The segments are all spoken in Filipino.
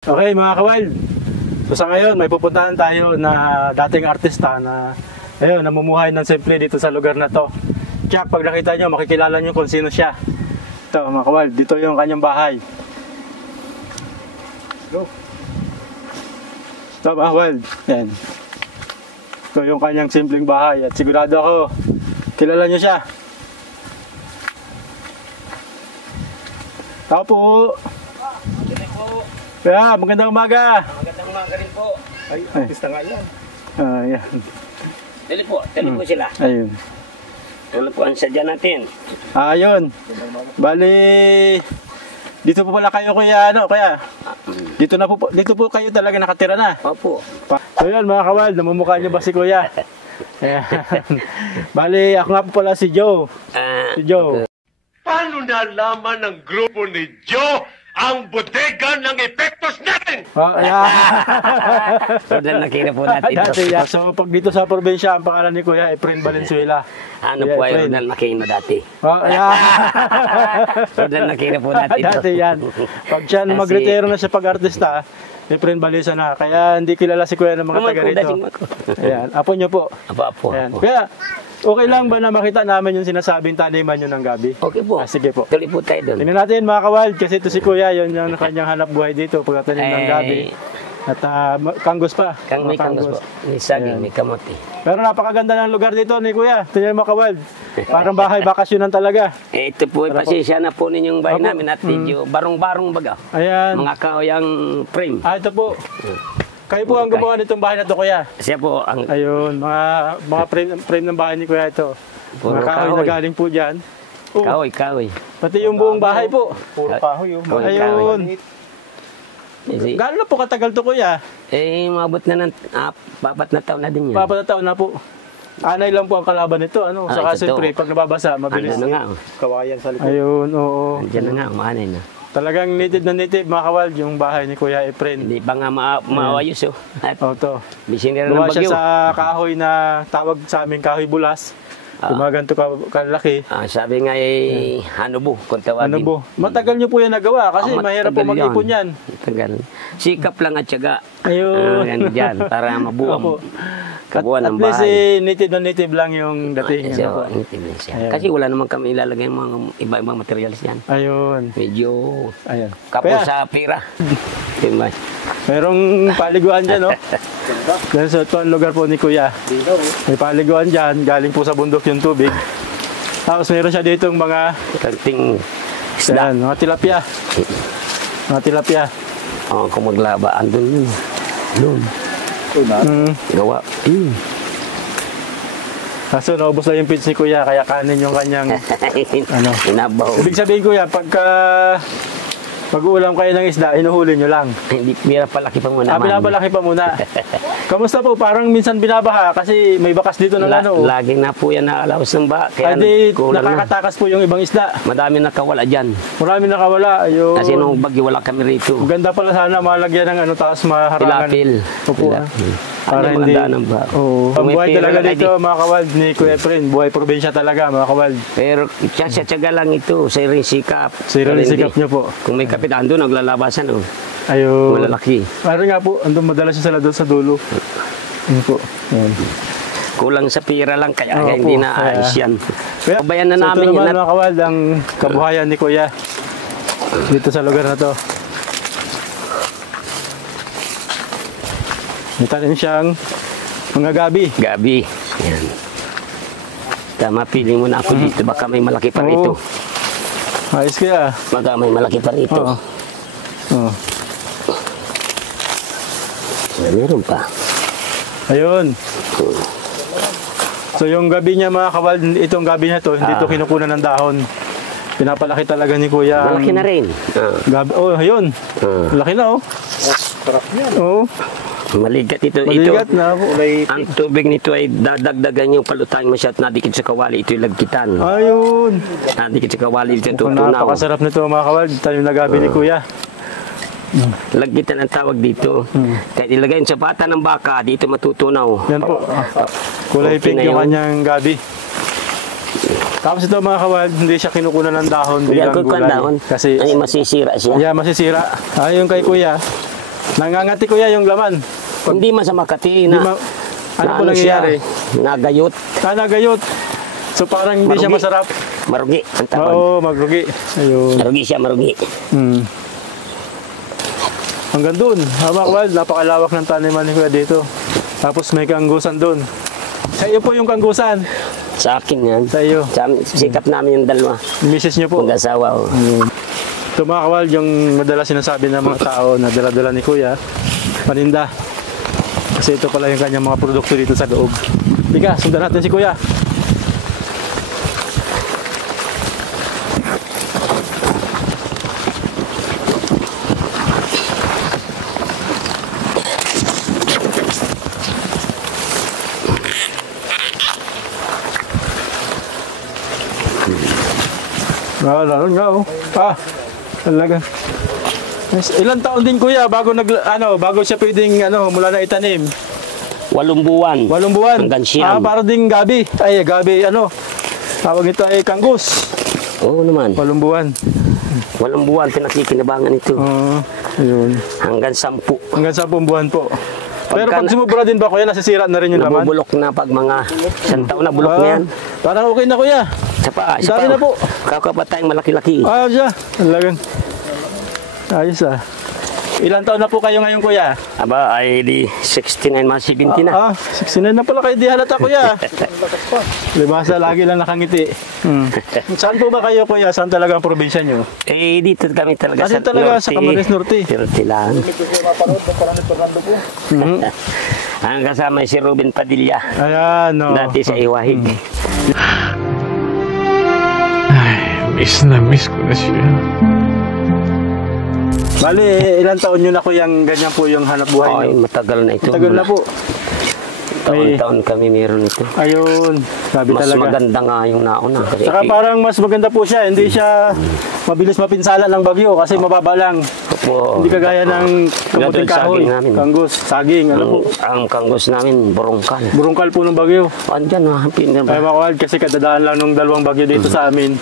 Okay mga kawild, so sa ngayon may pupuntahan tayo na dating artista na ayun, namumuhay ng simple dito sa lugar na to. Kaya pag nakita nyo, makikilala nyo kung sino siya. Ito mga kawild, dito yung kanyang bahay. Ito mga kawild, yan. Ito yung kanyang simpleng bahay at sigurado ako, kilala nyo siya. Tao po. Kaya, magandang umaga. Magandang umaga rin po. Ay, artista nga yan. Yan. Tali po sila. Ayun. Ano po ang sadya natin? Ayun. Bali, dito po pala kayo kuya, ano, kaya? Dito po kayo talaga nakatira na. Opo. So yun mga kawal, namumukha nyo ba si kuya? Ayan. Bali, ako nga po pala si Joe. Si Joe. Paano nalaman ng grupo ni Joe ang bodega ng epektos natin? Ayan. So, dahil nakita po natin ito. Dati, yeah. So pag dito sa probinsya, ang pangalan ni kuya, Efren Valenzuela. Ano po ay dahil nakita dati? Ayan. So, dahil nakita po natin ito. Dati yan. Pag siya mag-retiro na siya pag-artista, Efren Balisa na. Kaya hindi kilala si kuya ng mga taga rito. Ayan. Apo nyo po. Apo. Ayan. Kaya, okay lang ba na makita namin yung sinasabing taniman nyo ng gabi? Okay po. Sige po. Tuloy po tayo doon. Tingnan natin mga kawild, kasi ito si kuya, yun yung kanyang hanap buhay dito pagkatanim ng gabi. At kanggos pa. May kanggos po. May saging, may kamote. Pero napakaganda ng lugar dito ni kuya. Tingnan mo mga kawild. Parang bahay bakasyonan talaga. Ito po ay pasensya na po ninyong bahay namin at medyo barong-barong baga. Ayan. Mga kahoyang frame. Ito po. Kayo po ang gumawa nitong bahay na to kuya. Siya po ang... Ayun, mga frame ng bahay ni kuya ito. Puro Mga kahoy na galing po dyan. Kahoy. Pati yung buong bahay po. Puro kahoy. Ayun. Gano'n na po katagal to kuya? Mabot na ng 4 na taon na din yan. 4 na taon na po. Anay lang po ang kalaban nito. Saka siyempre, pag nababasa, mabilis. Ano na nga. Kawayan sa likod. Ayun, oo. Andiyan na nga, umahanay na. Talagang native na native, mga kawal, yung bahay ni Kuya Efren. Hindi pa nga maayos oh. Ito. Bisinira ng Gawa bagyo. siya sa kahoy na tawag sa amin kahoy bulas. Yung mga ganito kalaki. Sabi nga hanubo kung tawagin. Hanubo. Matagal nyo po yan nagawa kasi mahirap po mag-ipon yan. Matagal. Sikap lang at syaga. Ayun. Yan dyan, para mabuo. Kabuuan ng At least bahay. native na native lang yung dating. Native na siya. Kasi wala naman kami ilalagay ng mga iba-ibang materials yan. Ayun. Medyo Ayan. kapos sa pira. Diba? Merong paliguan dyan, no? Yan sa ito ang lugar po ni Kuya. May paliguan dyan, galing po sa bundok yung tubig. Tapos meron siya ditong mga kanting isda. mga tilapia. Mga tilapia. Kung maglaba, andun yun. Doon. Gawa. Kaso naubos lang yung pits ni Kuya, kaya kanin yung kanyang Inabaw. Ibig sabihin Kuya, pagka mag-uulam kayo ng isda, hinuhuli nyo lang. Hindi, pinapalaki pa muna. Pinapalaki pa muna. Kamusta po? Parang minsan binabaha kasi may bakas dito ng Laging na po yan naalawas ng ba. Kaya nakakatakas po yung ibang isda. Madami nakawala dyan. Marami nakawala. Ayun. Kasi nung bagyo wala kami rito. Ganda pala sana malagyan ng taas maharangan. Tilapil. Opo. Para hindi. Ang buhay talaga dito mga kawald ni Kuya Efren. Buhay probinsya talaga mga kawald. Pero tsaga lang ito. Sa rin sikap. Sa rin sikap nyo po. Kung may kapitan doon, naglalabasan. Ayun. Malalaki. Para nga po, andun madalas siya doon sa dulo. Ayun po. Ayun. Kulang sa pira lang, kaya hindi na ayos yan. Kabayan na ito namin naman mga kawald, ang kabuhayan ni Kuya dito sa lugar na to. Itanim siyang mga gabi. Gabi. Yan. Tama, piling mo na ako dito. Baka may malaki pa rito. Ayos kaya. Baka may malaki pa rito. Meron pa. Ayun. So yung gabi niya mga kawal, itong gabi niya to, hindi to kinukunan ng dahon. Pinapalaki talaga ni Kuya. Malaki na rin. Gabi. Ayun. Laki na Sarap yan. Maligat ito. Maligat na. Ang tubig nito ay dadagdagan yung palutang masyat nadikit sa kawali. Ito yung lagkitan. Ayun. Nadikit sa kawali. Ito tutunaw. Napakasarap nito mga kawal. Tayo na gabi ni Kuya. Lagkitan ang tawag dito. Kahit ilagay sa bata ng baka, dito matutunaw. Yan po. Kulay pink yung kanyang gabi. Tapos ito mga kawal, hindi siya kinukunan ng dahon bilang gulay. Kasi ay masisira siya. Yeah, masisira. Ayon kay Kuya, Nangangati kuya yung laman. Hindi man sa Makati Hindi na, ano po nangyayari? Nagayot. Nagayot. So parang hindi siya Marugi. masarap. Marugi. Ang tawag. Oo, magrugi. Ayun. Marugi siya, marugi. Hmm. Hanggang doon. Haba Wild, napakalawak ng taniman ni kuya dito. Tapos may kanggusan doon. Sa iyo po yung kanggusan. Sa akin yan. Sa iyo. Sikap namin yung dalawa. Misis niyo po. Mag-asawa. Oh. Ito mga kawal, yung madalas sinasabi ng mga tao na dala-dala ni kuya, paninda. Kasi ito pala yung kanyang mga produkto dito sa loob. Bika, sundan natin si kuya. Lalo nga oh. Talaga. Ilang taon din kuya bago bago siya pwedeng mula na itanim? 8 buwan. 8 buwan. Hanggang siyam. Para ding gabi. Ay, gabi tawag ito ay kanggus. Oo naman. 8 buwan. 8 buwan pinakikinabangan ito. Ayun. Hanggang 10. Hanggang 10 buwan po. Pero Pagka pag sumubra din ba kuya, nasisira na rin yung laman? Nabubulok na pag mga 1 taon na bulok na yan. Parang okay na kuya. Isa Dami pa. na po. Kakapatayang malaki-laki. Siya. Talagang. Ayos Ilang taon na po kayo ngayon kuya? Aba, ay di 69 mga 70 na. 69 na pala kayo, di halata kuya. Libasa, lagi lang nakangiti. Saan po ba kayo kuya? Saan talaga ang probinsya nyo? Dito kami talaga Dito talaga sa Camarines Norte. Norte lang. Ang kasama si Ruben Padilla. Ayan, Dati sa Iwahig. Ay, miss ko na siya. Bali, ilang taon nyo na kuyang ganyan po yung hanap buhay Ay, nyo? matagal na ito. Matagal na po. Taon-taon kami meron ito. Ayun, sabi Mas talaga. maganda nga yung nauna. Saka parang mas maganda po siya, hindi siya mabilis mapinsala ng bagyo kasi mababa lang. po, Hindi kagaya ng kamuting kahoy, saging namin. kanggus, saging, po. Ang kanggus namin, burungkal. Burungkal po ng bagyo. Andyan, pinir Ay ba? makawal kasi kadadaan lang nung 2 bagyo dito sa amin.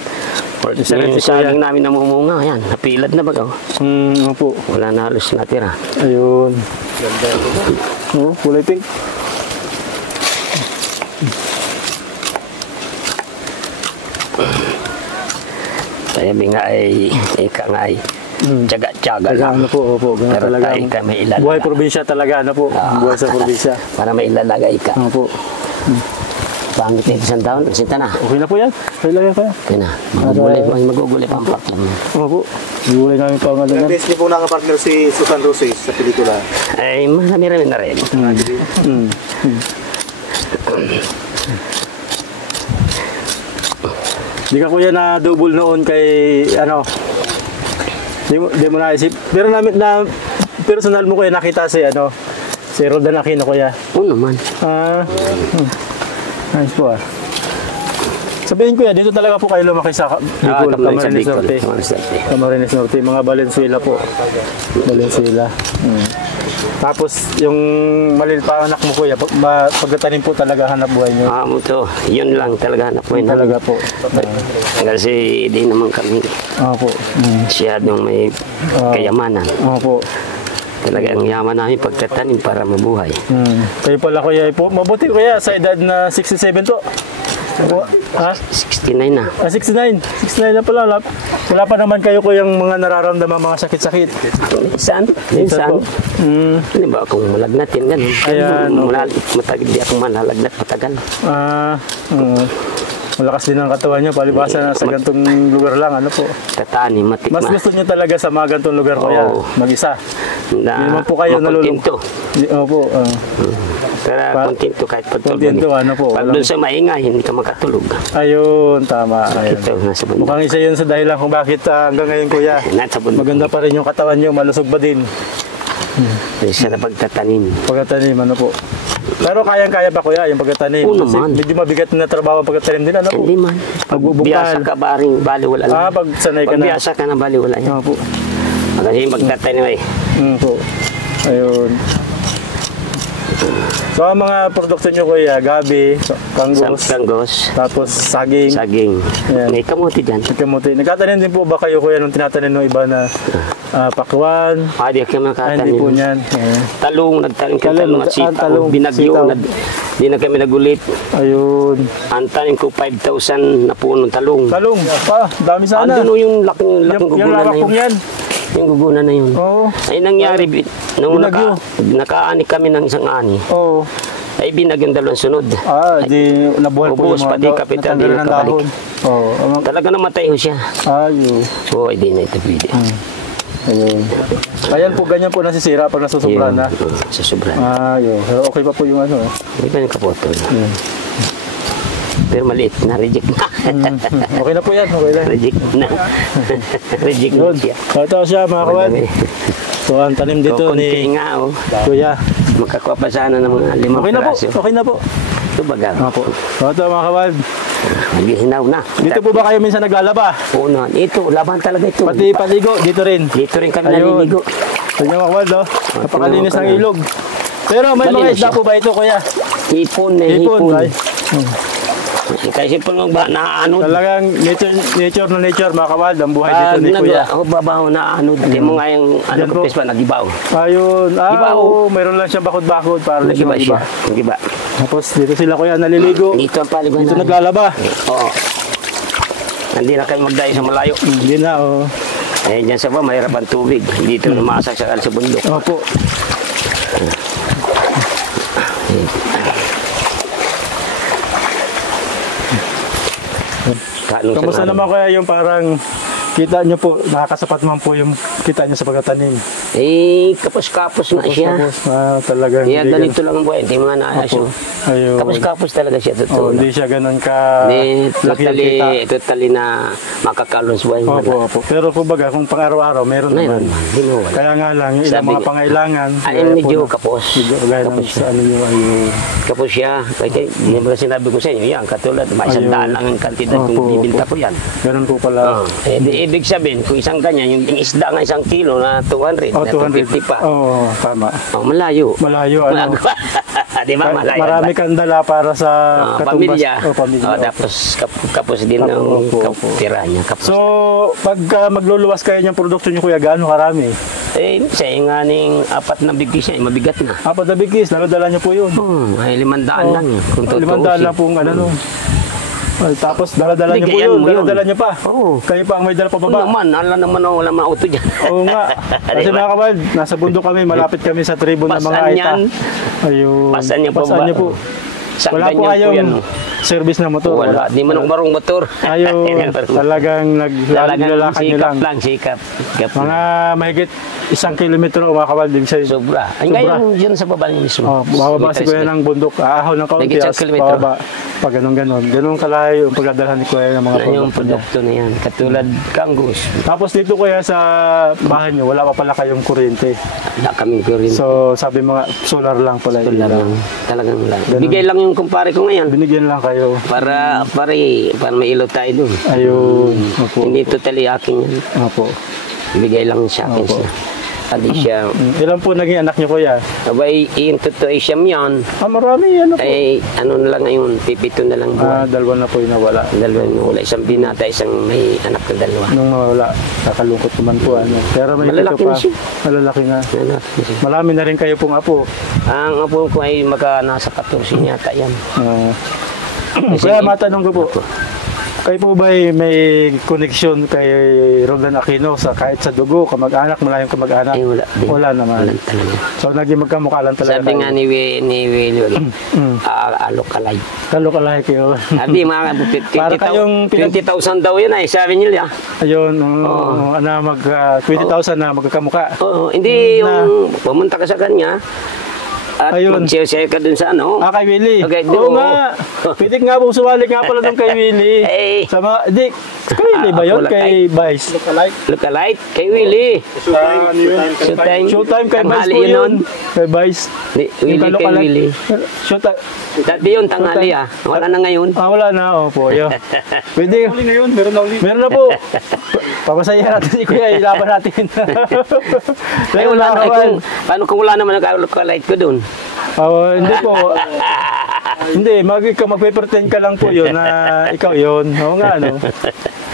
Isa rin Yung si kuya. saging namin namumunga, yan, napilad na baga. Po. Wala na halos natira. Ayun. Kulay pink. Kaya nga ay, ika nga ay, tsaga-tsaga Talaga, lang. opo, ganun Pero talaga. tayo ka may ilalaga. Buhay probinsya talaga, buhay sa probinsya. Para may ilalagay ka. Opo. Pangit na isang taon, sinta na. Okay na po yan. Okay lang yan kaya. Kaya na, magugulay pa ang paklam. Opo. Gulay namin pa ang alalan. Nag-best niyo po nakapartner si Susan Roses sa pelikula. Ay, marami-rami na rin. Di ka kuya na double noon kay di mo naisip. Pero personal mo kuya nakita si Roldan Aquino kuya. Oo naman. Nice po Sabihin kuya, dito talaga po kayo lumaki sa Bicol, Camarines Norte. Camarines Norte, mga Valenzuela po. Valenzuela. Tapos yung malil pa anak mo kuya, pagkatanim po talaga hanap buhay nyo. Yun lang talaga hanap buhay namin. Talaga po. Kasi di naman kami Opo. siyadong may kayamanan. Opo. Talaga ang yaman namin pagtatanim para mabuhay. Kayo pala kuya, mabuti kuya sa edad na 67 to. 69 na. 69 na pala. Wala pa naman kayo kuyang mga nararamdaman mga sakit-sakit. Minsan. po. Hindi ba akong malagnatin ganun? Ayan, Matagal di akong malalagnat matagal. Malakas din ang katawan nyo, palibasa na sa gantong lugar lang, po. Tatani, matikma. Mas gusto nyo talaga sa mga gantong lugar, kuya, Oo. mag-isa. Na Hindi naman po kayo makontento. Opo. Pero kontento kahit pagtulog. Kontento, po. Pag doon sa maingay, hindi ka makatulog. Ayun, tama. Ayun. Ito, nasa bundok. Mukhang isa yun sa dahilan kung bakit hanggang ngayon, kuya. Nasa bundok. Maganda pa rin yung katawan nyo, malusog ba din? Isa na pagtatanim. Pagkatanim, po. Pero kayang-kaya pa kuya yung pagkatanim. Oo Kasi naman. medyo mabigat na trabaho ang pagkatanim din, po. Hindi man. Pag Pagbubungkal. biyasa ka baring, bali wala lang. Pag sanay ka Pag na. biyasa ka na, bali wala yan. Po. Kasi magtatanim ay. Po. Ayun. So, ang mga produkto nyo kuya, gabi, kanggos, Kanggos, tapos saging, saging. Yan. May kamuti dyan. kamuti. Nagtatanim din po ba kayo kuya nung tinatanim ng iba na pakwan? Di ka Hindi po makatanim. niyan. Ayan. Talong, nagtanim ka Talong, talong at sitaw. talong, Binagyo, sitaw. di na kami nagulit. Ayun. Ang tanim ko 5,000 na punong talong. Talong. Dami sana. Andun yung laking Yung gugunan na lakapong yun. yan. Yung gugunan na yun. Oo. Ay nangyari, nung Binagyo. nakaani kami ng isang ani, Oo. ay binagyan dalawang sunod. Di nabuhay po Ubus, pati kapital, di natanggalan ng nakabalik. dahon. Oo. Talaga namatay ho siya. Ayun. Oo, hindi na ito pwede. Ayun. Ayan po, ganyan po nasisira pag nasusobra na. Sa sobra. Ayun. Pero okay pa po yung ano. Hindi pa yung kapotol. Pero maliit na, reject na. Okay na po yan. Okay na. Reject na. Reject na Yun. siya. Ito siya mga kawan. So, ang tanim dito Kukunti ni nga, oh. Kuya. Makakuha pa sana ng mga 5 Okay na po. piraso. Okay na po. Ito baga. Opo. So, ito mga kawan. Maghihinaw na. Dito po ba kayo minsan naglalaba? Oo na. Ito, laban talaga ito. Pati paligo, dito rin. Dito rin kami Ayun. naliligo. Tignan mga kawan, no? Napakalinis tingnan ng mo ka na. ilog. Pero may mga Malinis isda siya. po ba ito, Kuya? Hipon, may hipon. Ay. Kasi po nung ba, naanod. Talagang nature na nature, mga kawan. Ang buhay dito ni Kuya. Ako babaw na anod. Di mo nga yung ano Yan po. ko pa, nagibaw. Ayun. Iba, Oo, mayroon lang siya bakod-bakod para lang Nagiba siya siya. iba. Nagiba. Tapos dito sila Kuya naliligo. Dito ang paliguan Dito namin. naglalaba. Oo. Hindi na kayo magdayo sa malayo. Hindi na, oh. Eh, dyan sa ba, mahirap ang tubig. Dito lumasak sa bundok. Opo. Kamusta naman kaya yung parang kita nyo po, nakakasapat man po yung kita nyo sa pagtatanim? Eh, kapos-kapos na siya. Tapos, talagang Kaya hindi ganito lang ang buhay. Hindi mga naayos. Opo. Ayun. Kapos-kapos talaga siya. Oh, Totoo. hindi siya ganun ka Hindi, laki ang kita. totally na makakalons buhay mo. Opo, opo. Pero kumbaga, kung pang-araw-araw, meron Meron naman. man. Hindi mo wala. Kaya nga lang, yung ilang Sabi mga niya, pangailangan. Ay, kaya medyo po na- kapos. Gaya Kapos ng siya. sa ano nyo, ayun. Kapos siya. Kaya hindi mo sinabi ko sa inyo, yan, katulad, may isang Ayun. daan lang ang kantidad Opo, kung bibinta opo. ko yan. Ganun po pala. Eh, di ibig sabihin, kung isang ganyan, yung isda nga isang kilo na 200, Oh, na 200. 250 pa. Oo, tama. Oh, malayo. Malayo, ano. Di ba, malayo. Marami kang dala para sa katumbas. Pamilya. Oh, pamilya. Oh, tapos kapos din ng Opo, opo. tira niya. Kapos. So, pag magluluwas kayo ng produkto nyo, Kuya, gaano karami? Siya nga ning 4 na bigis siya, mabigat na. Apat na bigis, dala nyo po yun. Ay 500 lang. Kung 500 lang pong ano, no. Ay, tapos dala-dala nyo po Bigayan yun, mo yun. dala-dala nyo pa. Oo. Kayo pa ang may dala pa Oo baba. naman, naman wala mga auto dyan. Oo nga. Kasi mga kabal, nasa bundok kami, malapit kami sa tribon ng mga Pasan Aita. yan. Ayun. Pasan niya po Pasan ba? niyo po. Isang Wala po ganyan kayong yan. service na motor. Wala, di man ako marong motor. Ayun, talagang Talagang naglalakad nyo sikap lang. lang, sikap. Sikap lang. Mga mahigit 1 kilometro mga kabal, din siya. Sobra. Ay, ngayon, yun sa baba niyo mismo. Oh, bababa si Kuya ng bundok, aahaw ng kaunti, Mahigit 1 as kilometro. bababa. Pag ganun. Ganun kalayo yung pagdadalhan ni Kuya ng mga Ano yung produkto niya. produkto na yan? Katulad kangus. Tapos dito Kuya sa bahay niyo, wala pa pala kayong kuryente. Wala kaming kurin. So sabi mga solar lang pala. Ito lang. Talagang lang. Ganun. Bigay lang yung kumpare ko ngayon. Binigyan lang kayo. Para may ilaw tayo dun. Ayun. Opo. Hindi totally akin yan. Opo. Ibigay lang sa akin Opo. siya. Hindi siya. Ilan po naging anak niyo Kuya? Abay, yung totoo siyam yan. Marami ano po. Ay, ano na lang ngayon, pipito na lang buwan. Dalawa na po yung nawala. Dalawa yung wala. Isang binata, isang may anak na dalawa. Nung nawala, kakalungkot naman po. Ano. Pero may Malalaki ito na pa. siya. Malalaki na. Anak. Marami na rin kayo pong apo. Ang apo ko ay nasa 14 yata yan. Kaya matanong ko po, kayo po ba may koneksyon kay Roldan Aquino sa kahit sa dugo, kamag-anak, malayong kamag-anak? Ay, wala din. Wala naman. Wala talaga. So naging magkamukha lang talaga. Sabi nga ni William, alok kalay. Kalo-kalay kayo. Sabi mga Para kayong 20,000 daw yun ay, sabi niya. Ayun, ano, 20,000 na magkakamukha. Oo, hindi yung pumunta ka sa kanya at Ayun. mag-share ka dun sa ano. Kay Willie. Okay, Oo doon. nga. Pwede nga po sumali nga pala doon kay Willie. Eh. Sa mga, di, kay Willie ba yun? Ako lang, Kay Vice. Lookalike kay Willie. Showtime kay Vice Tanghali po yun yun. Kay Vice. Willie kay Willie. Showtime. Dati yun, tanghali ah. Wala na ngayon. Wala na. Opo, yun. Pwede. Uli ngayon. Meron na uli. Meron na po. Papasaya natin si Kuya. Ilaban natin. Ay, wala na. Paano kung wala naman nag-lookalike ko doon? Hindi po. Hindi, magpe-pretend ka lang po yun na ikaw yun. Oo nga, no?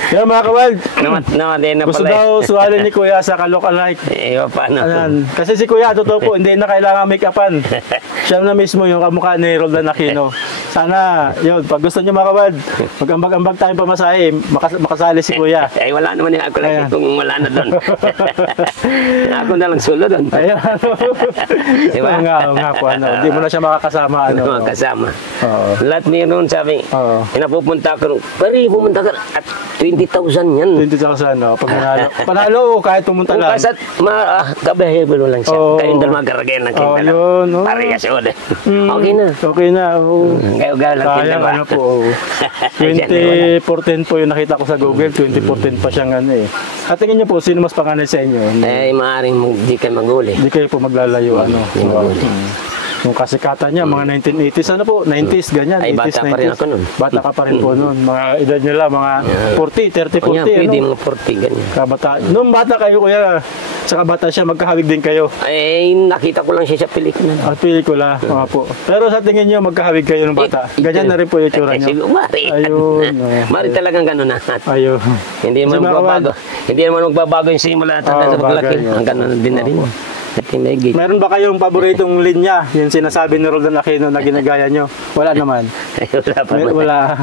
Kaya mga kawald, gusto daw suwalin ni Kuya sa ka-lookalike. Paano? Kasi si Kuya, totoo po, hindi na kailangan make-upan. Siya na mismo yung kamukha ni Roldan Aquino. Sana, yun, pag gusto niyo mga kawald, mag-ambag-ambag tayong pamasahe, makasali si Kuya. Ay, wala naman yung ako kung wala na doon. Ako na lang solo doon. Ayan, ano? Diba? Nga po, ano, hindi mo na siya makakasama. Makakasama. Lahat meron, sabi, pinapupunta ko, pari pumunta ka at 20,000 yan. 20,000, no? Pag nanalo. Panalo, kahit pumunta lang. Kasat, kabahibalo lang siya. Kayong dalawa garagayan lang kayong dalawa. Yun, no? Parehas yun. Okay na. Okay na, Gayo-gayo lang kayong dalawa. Ano po, 2014 po yung nakita ko sa Google, 2014 pa siyang ano eh. At tingin niyo po, sino mas panganay sa inyo? Maaaring di kayo maguli. Hindi kayo po maglalayo, ano? Di maguli. Yung kasikatan niya, mga 1980s, ano po, 90s, ganyan. Ay, 80s, bata pa rin ako nun. Bata ka pa rin po nun. Mga edad nila, mga 40, 30, 40, Pwede ano? mga 40, ganyan. Kabata. Nung bata kayo, Kuya, sa kabata siya, magkahawig din kayo. Ay, nakita ko lang siya sa pelikula. Pelikula, mga po. Pero sa tingin niyo, magkahawig kayo ng bata. Ganyan na rin po yung tsura niyo. Siguro, Mari. Ayun. Mari talagang gano'n na. Ayun. Hindi naman magbabago. Hindi naman magbabago yung simula at sa paglaki. Ang gano'n din na rin. Meron ba kayong paboritong linya? Yung sinasabi ni Roldan Aquino na ginagaya nyo? Wala naman. Wala pa man. Wala.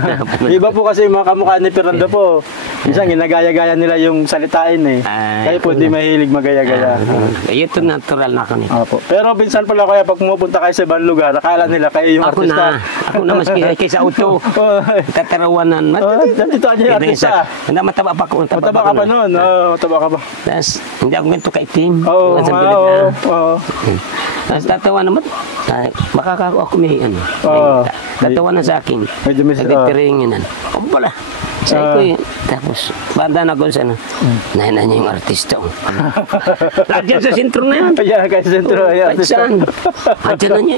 Iba po kasi yung mga kamukha ni Fernando po. Minsan ginagaya-gaya nila yung salitain eh. Kaya po hindi mahilig magaya-gaya. Ito natural na kami. Opo. Pero minsan pala kaya pag pumupunta kayo sa ibang lugar, akala nila kayo yung artista. Ako na mas kaysa auto. Tatarawanan. Dito niya yung artista. Mataba pa ako. Mataba ka pa noon. Mataba ka pa. Tapos hindi ako ganito kaitim. Oo. Tapos tatawa naman. Makakako ako may ano. Tatawa na sa akin. Nagtitiringinan. Ako pala. Sabi ko yun. Tapos banda na ko sa ano. Nahinan niya yung artista. Lagyan sa sentro na yan. Ayan, kaya sa sentro. Saan? Adyan na niya.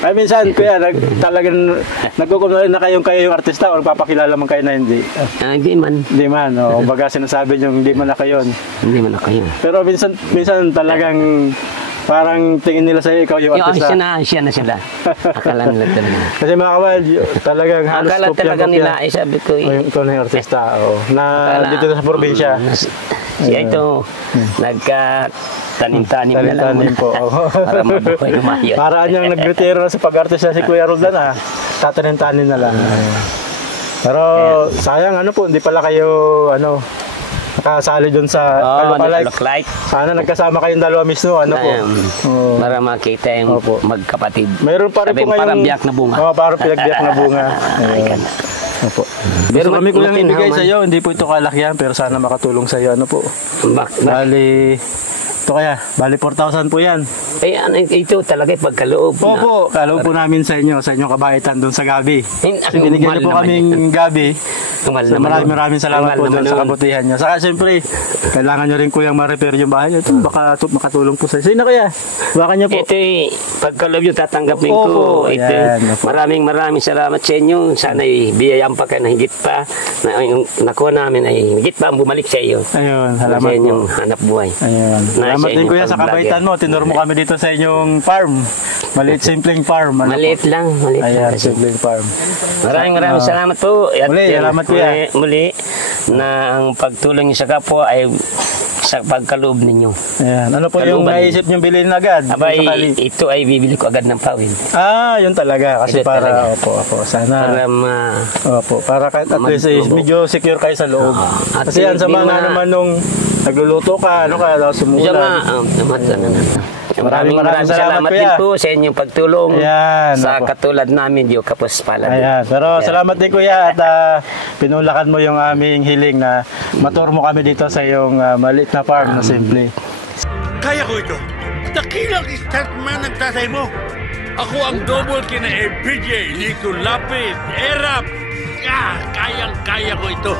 Ay, minsan, Kuya, talagang nagkukumulay na kayo yung artista o nagpapakilala man kayo na hindi. Hindi man. Hindi man. Baga sinasabi niyo, hindi man na kayo. Hindi man na kayo. Pero minsan talagang parang tingin nila sa'yo, ikaw yung artista. Siya na sila. Akala nila talaga. Kasi mga kawal, talagang halos akala talaga nila, ay sabi ko, ikaw na yung artista. Na dito na sa probinsya. Siya ito, nagka-tanim-tanim na lang. Tanim po. Para mabuhay lumayan. Para niyang nag-retiro na sa pag-artista si Kuya Roldan, tatanim-tanim na lang. Pero sayang, ano po, hindi pala kayo, nakasali doon sa Lookalike. Sana nagkasama kayong dalawa mismo, ano po. Para makita yung magkapatid. Mayroon pa rin po ngayong... Parang biyak na bunga. Parang pinagbiyak na bunga. Opo. Pero kami ko lang ibigay sa iyo, hindi po ito kalakihan, pero sana makatulong sa iyo, ano po. Bali, ito kaya, bali 4,000 po yan. Ito talaga pagkaloob. Opo, kaloob po namin sa inyong kabaitan doon sa gabi. Binigyan niyo po kaming gabi. Maraming salamat po doon sa kabutihan niyo. Saka siyempre, kailangan niyo rin Kuyang ma-repair yung bahay. Ito, baka makatulong po sa iyo. Sino kaya? Baka niyo po. Ito pagkaloob yung tatanggapin ko. Maraming salamat sa inyo. Sana biyayaan pa kayo na higit pa. Yung nakuha namin ay higit pa ang bumalik sa iyo. Ayun, salamat po. Sa inyong po. hanap buhay. Ayun. Salamat din Kuya sa kabaitan mo. Tinuro mo kami dito sa inyong farm. Maliit, simpleng farm. Maliit lang. Ayan, simpleng farm. Maraming salamat po. Muli, salamat Kuya. Muli na ang pagtulong niyo sa kapwa ay sa pagkaloob ninyo. Ayan. Ano po yung naisip niyong bilhin agad? Ito ay bibili ko agad ng pawid. Yun talaga. Kasi para, sana. Para kahit at least medyo secure kayo sa loob. Kasi yan sa mga naman nung nagluluto ka, tapos sumulan. Maraming salamat din po sa inyong pagtulong. Sa katulad namin, yung kapos pala. Pero salamat din Kuya at pinulakan mo yung aming hiling na matur mo kami dito sa iyong maliit na farm na simple. Kaya ko ito. Dakilang startman ang tatay mo. Ako ang double kina FPJ, Lico Lapid, Erap. Kayang-kaya ko ito.